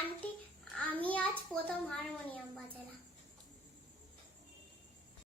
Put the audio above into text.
Aunty আমি আজ প্রথম হারমোনিয়াম বাজালাম।